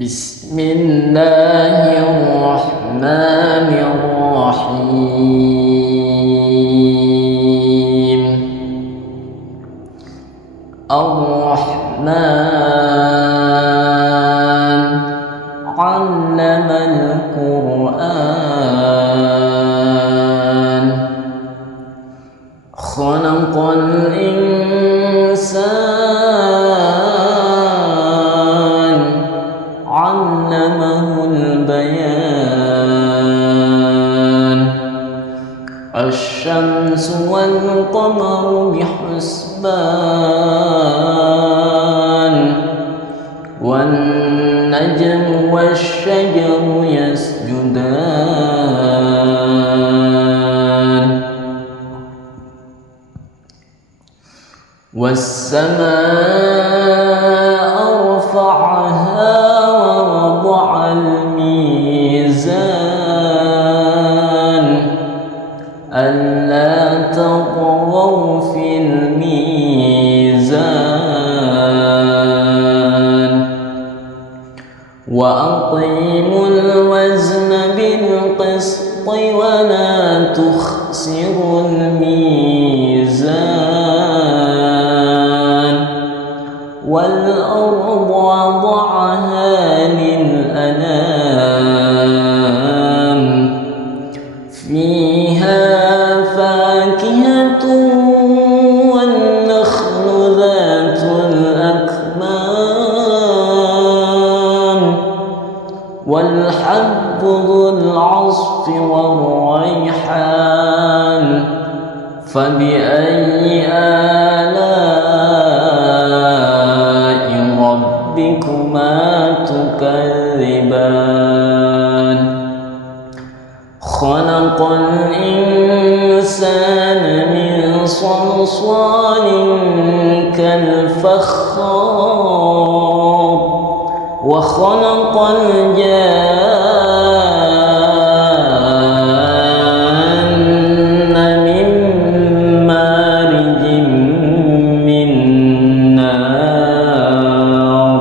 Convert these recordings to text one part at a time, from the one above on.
بسم الله الرحمن الرحيم. الرحمن علم القرآن خلق الإنسان علمه البيان. الشمس والقمر بحسبان والنجم والشجر يسجدان والسماء رفعها ووضع الميزان ألا تطغوا في الميزان وأقيموا الوزن بالقسط ولا تخسروا الميزان والأرض وضعها للأنام فيها فاكهة والنخل ذات الأكمام والحب ذو العصف والريحان فبأي آلاء ربكما تكذبان خلق الإنسان من صلصال كالفخار وخلق الجان من مارج من نار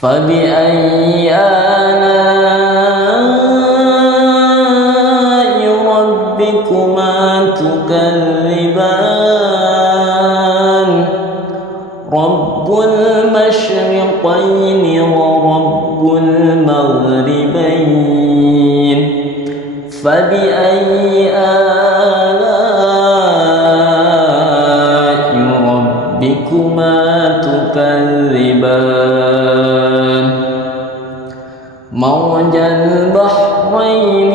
فبأي آلاء ربكما تكذبان رب المشرقين ورب المغربين فبأي آلاء ربكما تكذبان مرج البحرين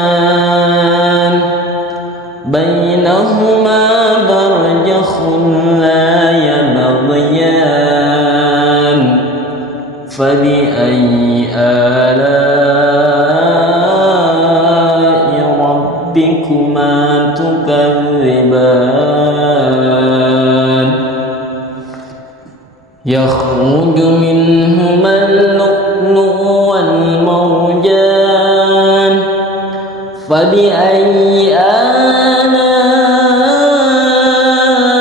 يلتقيان بينهما برزخ لا يبغيان فبأي آلاء ربكما تكذبان يخرج منهما اللؤلؤ والمرجان فبأي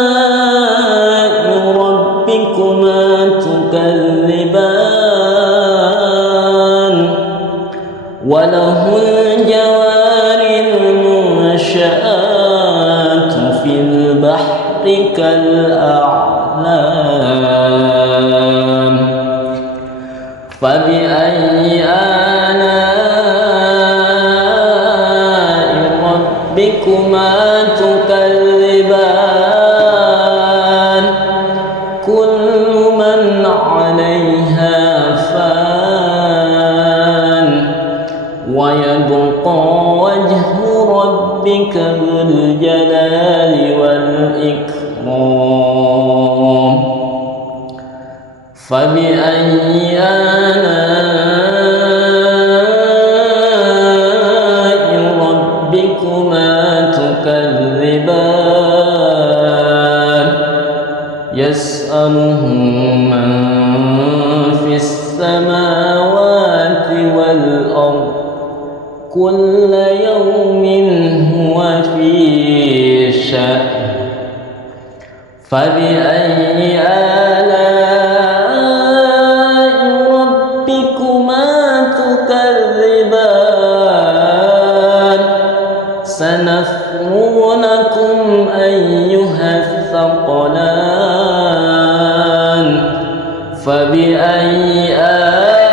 آلاء ربكما تكذبان وله الجوار المنشآت في البحر كالأعلام فبأي آلاء ربكما تكذبان كل من عليها فان ويبقى وجه ربك ذو الجلال والإكرام فبأي آلاء ربكما تكذبان يسأله من في السماوات والأرض كل يوم هو في شأن فبأي آلاء فبأي آلاء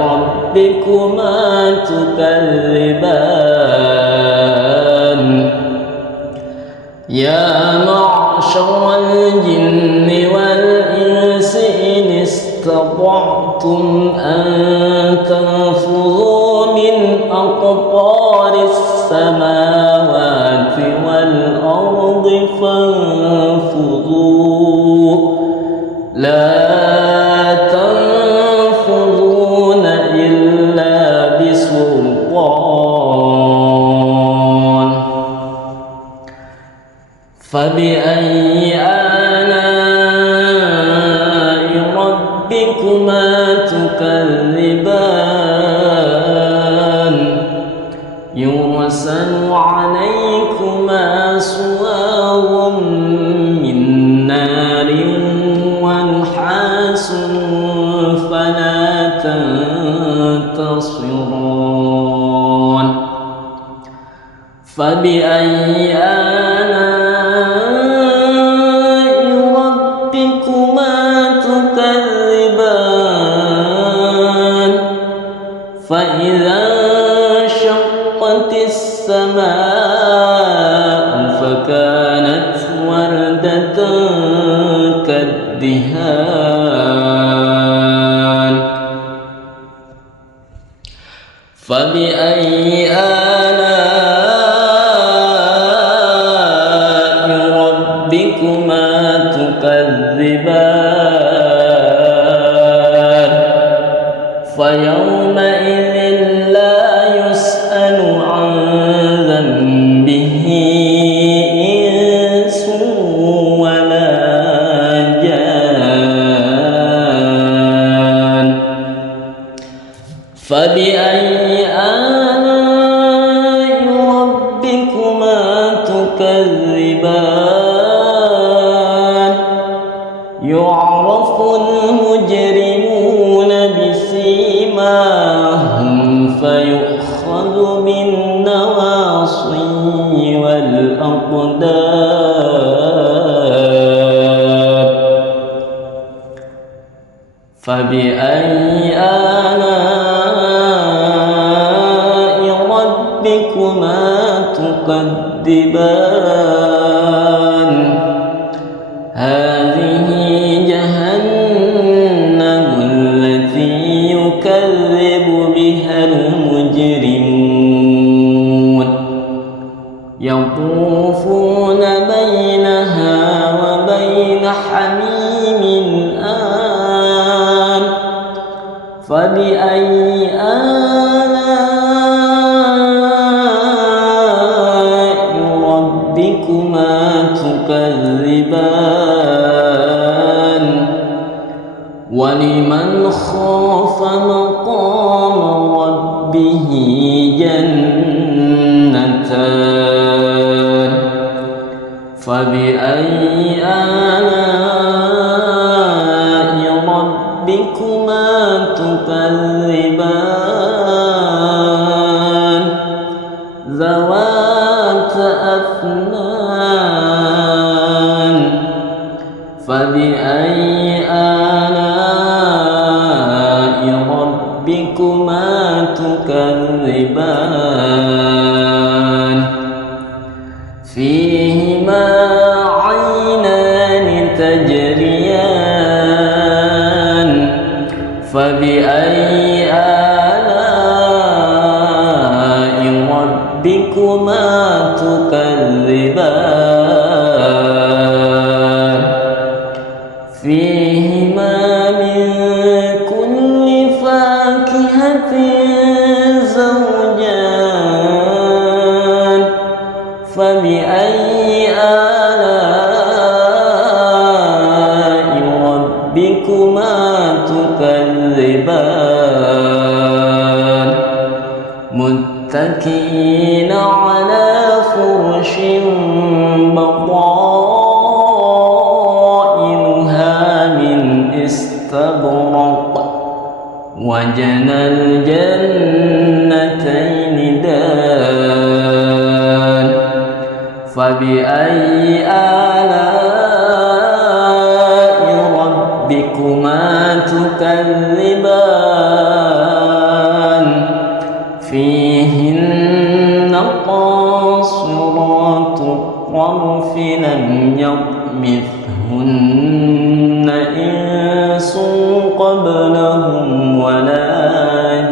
ربكما تكذبان يا معشر الجن والإنس إن استطعتم أن تنفذوا من أقطار السماوات والأرض فانفذوا لا تنفذون إلا بسلطان فبأي آلاء ربكما تكذبان يرسل عليكما شواظ من نار ونحاس فلا تنتصران فبأي آلاء ربكما تكذبان فإذا انشقت السماء فكانت وردة كالدهان فبأي آلاء ربكما تكذبان فيومئذ لا يسأل عن ذنبه إنس ولا جان فبأي آلاء ربكما تكذبان يعرف المجرمون بسيماهم فيؤخذ بالنواصي والأقدام فبأي آلاء ربكما تكذبان هذه جهنم التي يكذب بها المجرمون يطوفون بينها وبين حميم آن فبأي آلاء ربكما تكذبان ولمن خاف مقام ربه جنتان فبأي آلاء ربكما تكذبان ذوات أفنان فبأي آلاء ربكما تكذبان فيهما عينان تجريان فبأي آلاء ربكما تكذبان فيهما من كل فاكهة زوجان فبأي آلاء ربكما تكذبان متكئين على فرش بطائنها من استبرق وجنى الجنتين دان فبأي آلاء يطمثهن إنس قبلهم ولا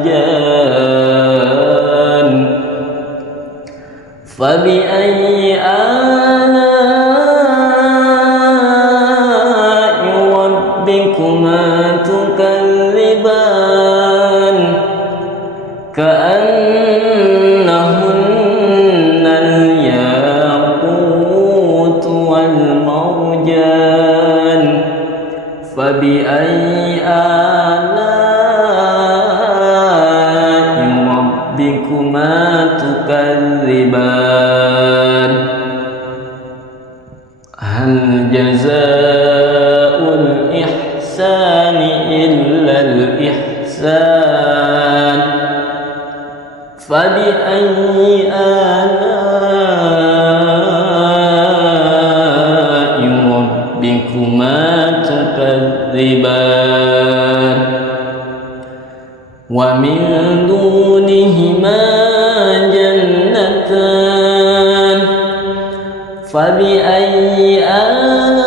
جان فبأي آلاء ربكما تكذبان كأنهن الياقوت والمرجان فبأي آلاء ربكما تكذبان هل جزاء الإحسان إلا الإحسان فبأي آلاء ربكما تكذبان ومن دونهما جنتان فبأي آلاء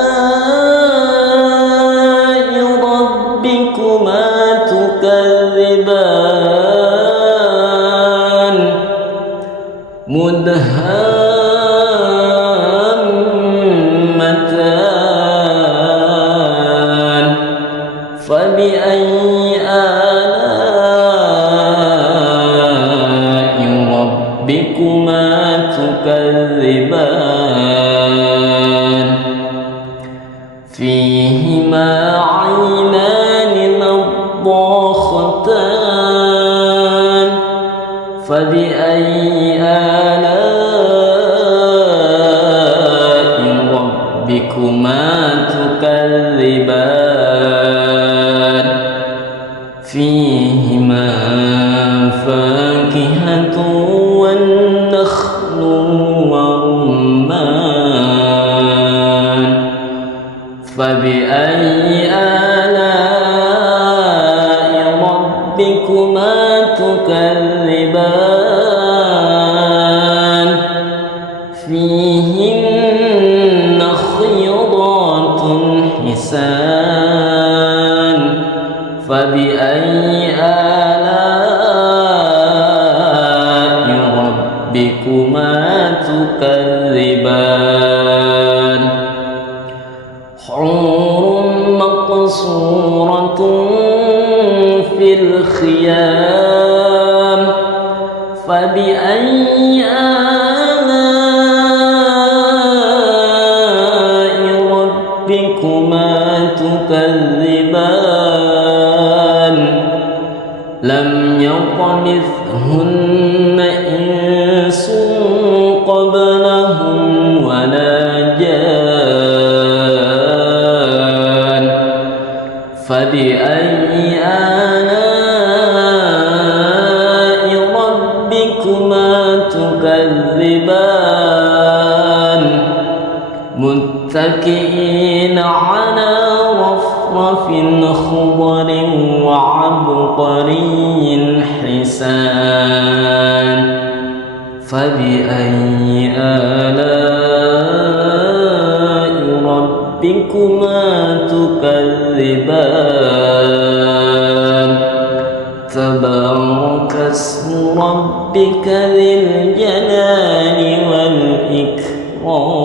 ربكما تكذبان مدهامتان فبأي آلاء ربكما تكذبان فيهما عينان نضاختان فبأي آلاء ربكما تكذبان فيهما فاكهة والنخل والرمان فبأي آلاء ربكما تكذبان فيهن خيرات حسان فبأي آلاء ربكما تكذبان حور مقصورة في الخيام فبأي آلاء ربكما تكذبان لم يطمثهن إنس قبلهم ولا جان فبأي آلاء ربكما تكذبان متكئين على رفرف خضر وعبقري حسان فبأي آلاء ربكما تكذبان تبارك اسم ربك ذي الجلال والإكرام